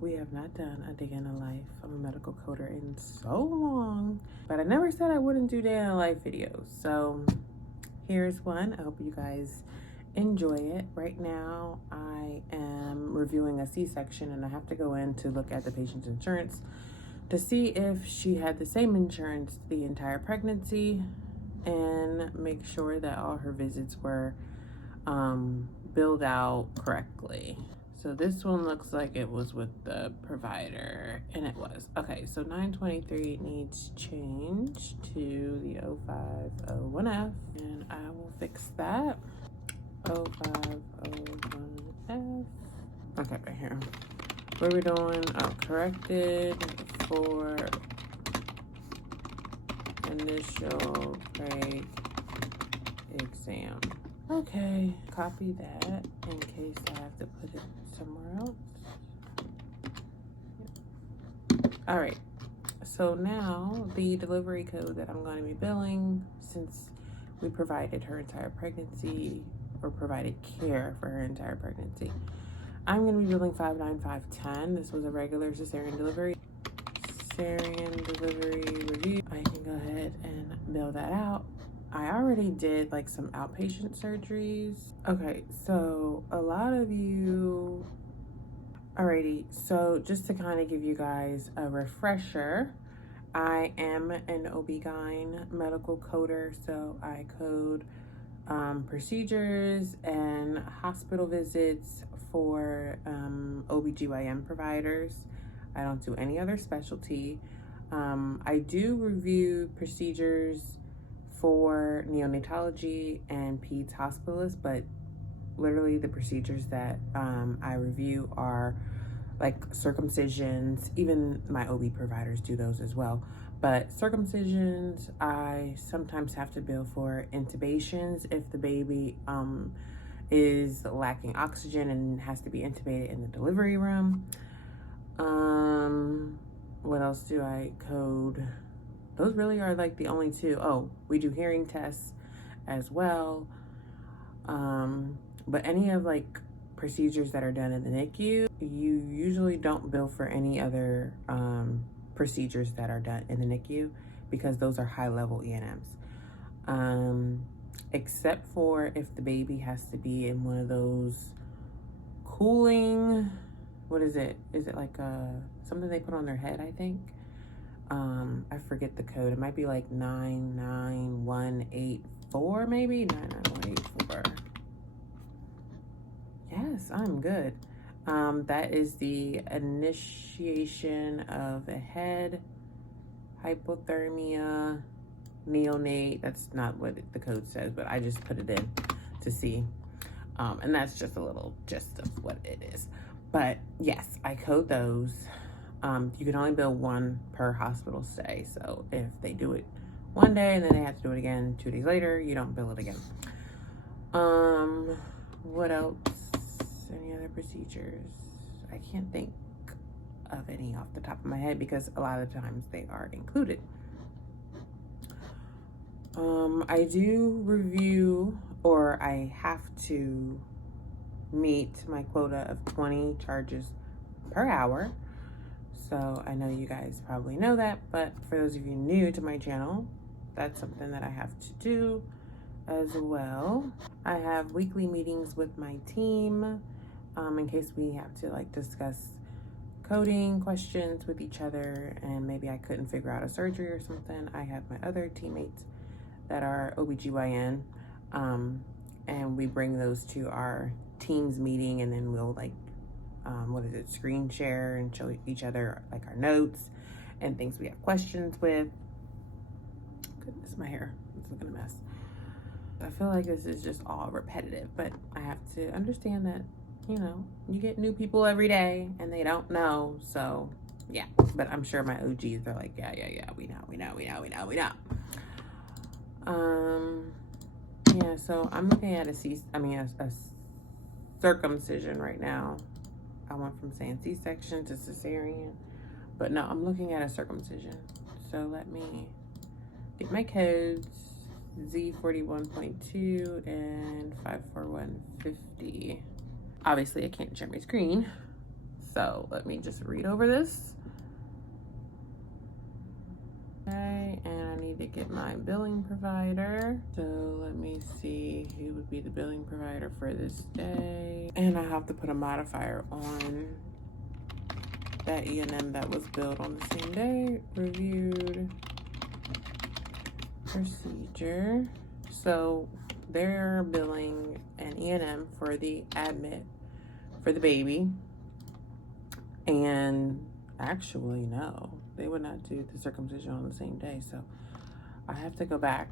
We have not done a day in a life of a medical coder in so long, but I never said I wouldn't do day in a life videos. So here's one. I hope you guys enjoy it. Right now, I am reviewing a C-section and I have to go in to look at the patient's insurance to see if she had the same insurance the entire pregnancy and make sure that all her visits were billed out correctly. So this one looks like it was with the provider, and it was. Okay, so 923 needs change to the 0501F, and I will fix that. 0501F. Okay, right here. What are we doing? Oh, corrected for initial exam. Okay, copy that in case I have to put it somewhere else. All right, so now the delivery code that I'm going to be billing, since we provided her entire pregnancy or provided care for her entire pregnancy, I'm going to be billing 59510. This was a regular cesarean delivery. Cesarean delivery review. I can go ahead and bill that out. I already did like some outpatient surgeries. Okay, so a lot of you, alrighty, so just to kind of give you guys a refresher, I am an OB-GYN medical coder, so I code procedures and hospital visits for OB-GYN providers. I don't do any other specialty. I do review procedures for neonatology and peds hospitalists, but literally the procedures that I review are like circumcisions. Even my OB providers do those as well. But circumcisions, I sometimes have to bill for intubations if the baby is lacking oxygen and has to be intubated in the delivery room. What else do I code? Those really are like the only two. Oh, we do hearing tests as well. But any of like procedures that are done in the NICU, you usually don't bill for any other procedures that are done in the NICU because those are high level ENMs. Except for if the baby has to be in one of those cooling, what is it? Is it like something they put on their head, I think? I forget the code. It might be like 99184, maybe 99184. Yes, I'm good. That is the initiation of a head hypothermia neonate. That's not what the code says, but I just put it in to see. And that's just a little gist of what it is. But yes, I code those. You can only bill one per hospital stay. So if they do it one day and then they have to do it again 2 days later, you don't bill it again. What else? Any other procedures? I can't think of any off the top of my head because a lot of times they are included. I do review, or I have to meet my quota of 20 charges per hour. So I know you guys probably know that, but for those of you new to my channel, that's something that I have to do as well. I have weekly meetings with my team in case we have to like discuss coding questions with each other and maybe I couldn't figure out a surgery or something. I have my other teammates that are OB-GYN and we bring those to our teams meeting and then we'll like screen share and show each other like our notes and things we have questions with. Goodness, my hair is looking a mess. I feel like this is just all repetitive, but I have to understand that, you know, you get new people every day and they don't know. So yeah, but I'm sure my OGs are like, yeah, we know. Yeah, so I'm looking at a circumcision right now. I went from saying C-section to cesarean, but no, I'm looking at a circumcision. So let me get my codes, Z41.2 and 54150. Obviously I can't share my screen, So let me just read over this. Okay, and I need to get my billing provider. So let me see who would be the billing provider for this day. And I have to put a modifier on that E&M that was billed on the same day. Reviewed procedure. So they're billing an E&M for the admit for the baby. And actually, no, they would not do the circumcision on the same day. So I have to go back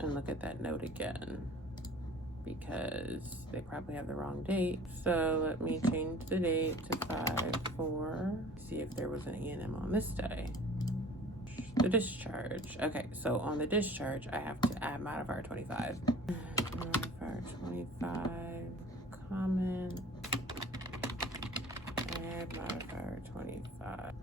and look at that note again because they probably have the wrong date. So let me change the date to 5/4. See if there was an E&M on this day. The discharge. Okay, so on the discharge, I have to add modifier 25. Modifier 25, comment, add modifier 25.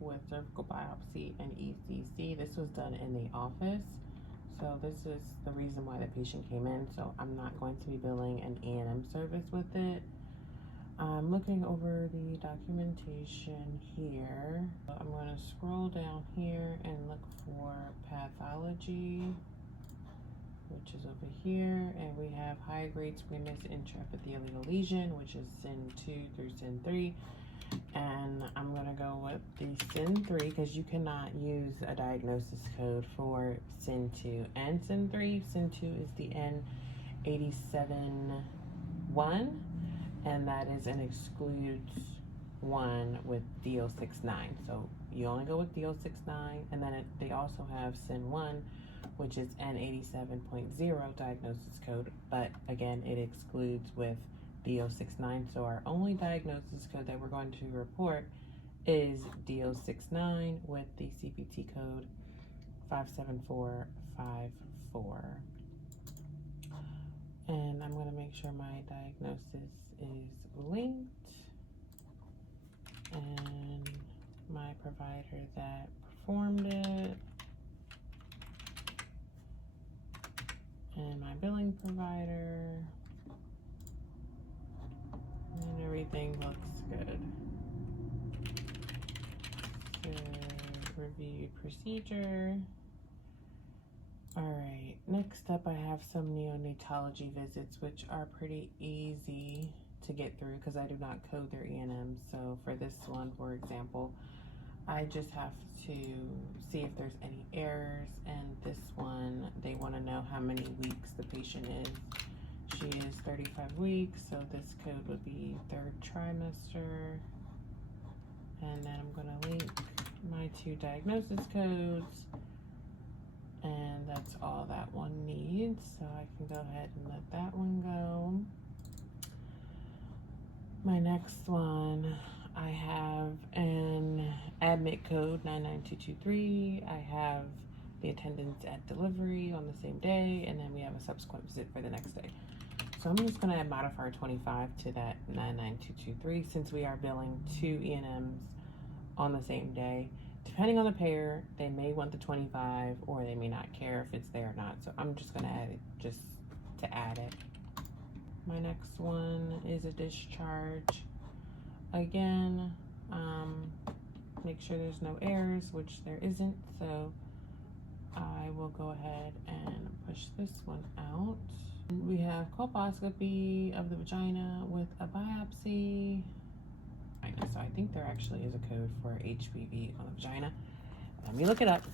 With cervical biopsy and ECC. This was done in the office. So this is the reason why the patient came in. So I'm not going to be billing an E&M service with it. I'm looking over the documentation here. I'm going to scroll down here and look for pathology, which is over here. And we have high-grade squamous intraepithelial lesion, which is SIN 2 through SIN 3. And I'm gonna go with the SIN 3 because you cannot use a diagnosis code for SIN 2 and SIN 3. SIN 2 is the N87-1, and that is an excludes one with D069. So you only go with D069, and then they also have SIN 1, which is N87.0 diagnosis code, but again, it excludes with D069. So our only diagnosis code that we're going to report is D069 with the CPT code 57454. And I'm going to make sure my diagnosis is linked and my provider that performed it and my billing provider. And everything looks good. So, review procedure. All right, next up I have some neonatology visits, which are pretty easy to get through because I do not code their E&M. So for this one, for example, I just have to see if there's any errors. And this one, they want to know how many weeks the patient is. She is 35 weeks, so this code would be 3rd trimester. And then I'm going to link my 2 diagnosis codes. And that's all that one needs. So I can go ahead and let that one go. My next one, I have an admit code 99223. I have the attendance at delivery on the same day, and then we have a subsequent visit for the next day. So I'm just going to add modifier 25 to that 99223 since we are billing 2 E&Ms on the same day. Depending on the payer, they may want the 25 or they may not care if it's there or not. So I'm just going to add it just to add it. My next one is a discharge. Again, make sure there's no errors, which there isn't. So I will go ahead and push this one out. We have colposcopy of the vagina with a biopsy. So I think there actually is a code for HPV on the vagina. Let me look it up.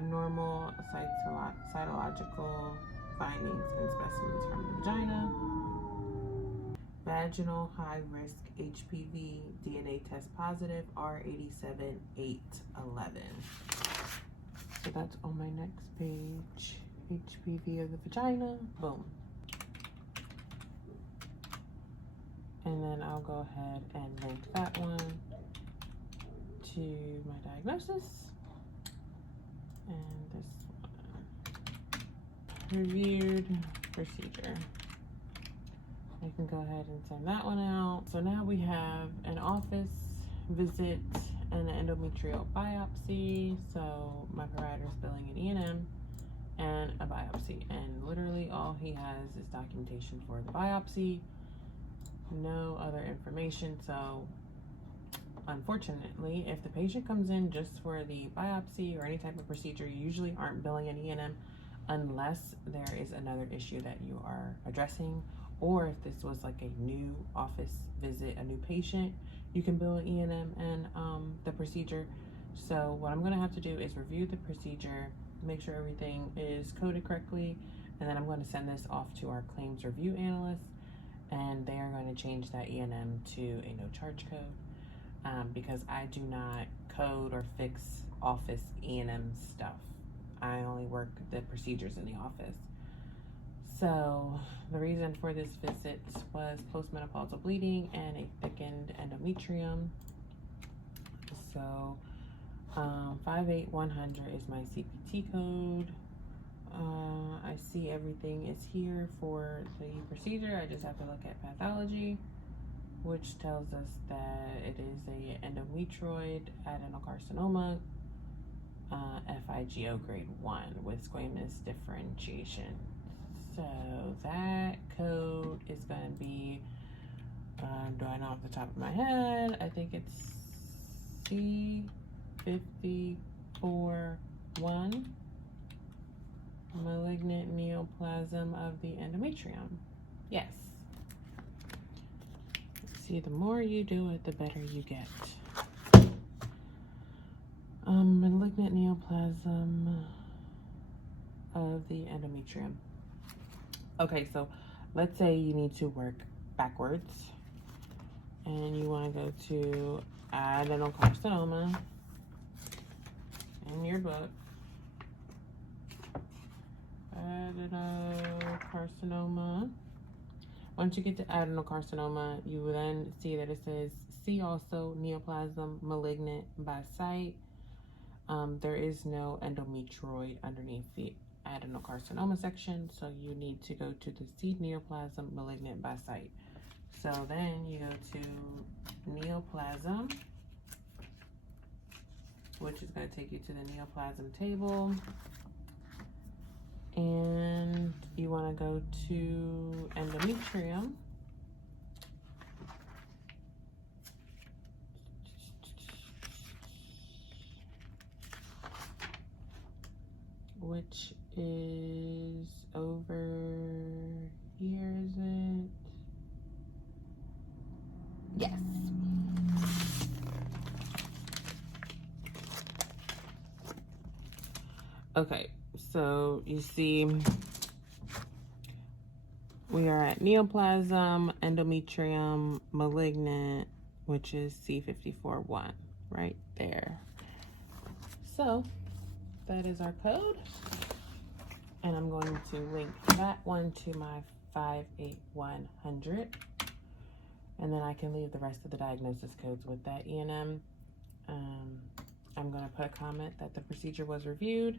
abnormal cytological findings in specimens from the vagina. Vaginal high risk HPV DNA test positive R87-811. So that's on my next page. HPV of the vagina. Boom. And then I'll go ahead and link that one to my diagnosis. And this one. Reviewed procedure. I can go ahead and send that one out. So now we have an office visit and an endometrial biopsy. So my provider is billing an E&M and a biopsy. And literally all he has is documentation for the biopsy. No other information. So unfortunately, if the patient comes in just for the biopsy or any type of procedure, you usually aren't billing an E&M unless there is another issue that you are addressing, or if this was like a new office visit, a new patient, you can bill an E&M and the procedure. So what I'm going to have to do is review the procedure, make sure everything is coded correctly, and then I'm going to send this off to our claims review analyst, and they are going to change that E&M to a no charge code, because I do not code or fix office E&M stuff. I only work the procedures in the office. So the reason for this visit was postmenopausal bleeding and a thickened endometrium. So 58100 is my CPT code. I see everything is here for the procedure. I just have to look at pathology, which tells us that it is a endometrioid adenocarcinoma, FIGO grade 1 with squamous differentiation. So that code is going to be, do I know off the top of my head? I think it's C541, malignant neoplasm of the endometrium. Yes. See, the more you do it, the better you get. Malignant neoplasm of the endometrium. Okay, so let's say you need to work backwards and you want to go to adenocarcinoma in your book. Adenocarcinoma. Once you get to adenocarcinoma, you will then see that it says, see also neoplasm malignant by site. There is no endometrioid underneath the adenocarcinoma section, so you need to go to the see neoplasm malignant by site. So then you go to neoplasm, which is going to take you to the neoplasm table, and you want to go to endometrium. Which is over here, is it? Yes. Okay, so you see we are at neoplasm, endometrium, malignant, which is C541 right there. So that is our code, and I'm going to link that one to my 58100, and then I can leave the rest of the diagnosis codes with that E&M. I'm going to put a comment that the procedure was reviewed,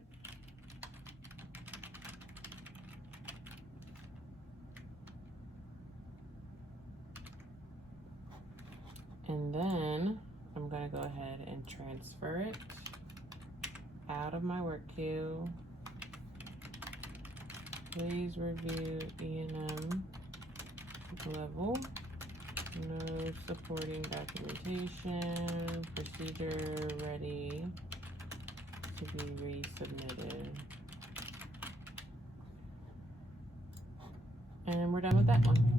and then I'm going to go ahead and transfer it out of my work queue. Please review E&M level. No supporting documentation. Procedure ready to be resubmitted. And we're done with that one.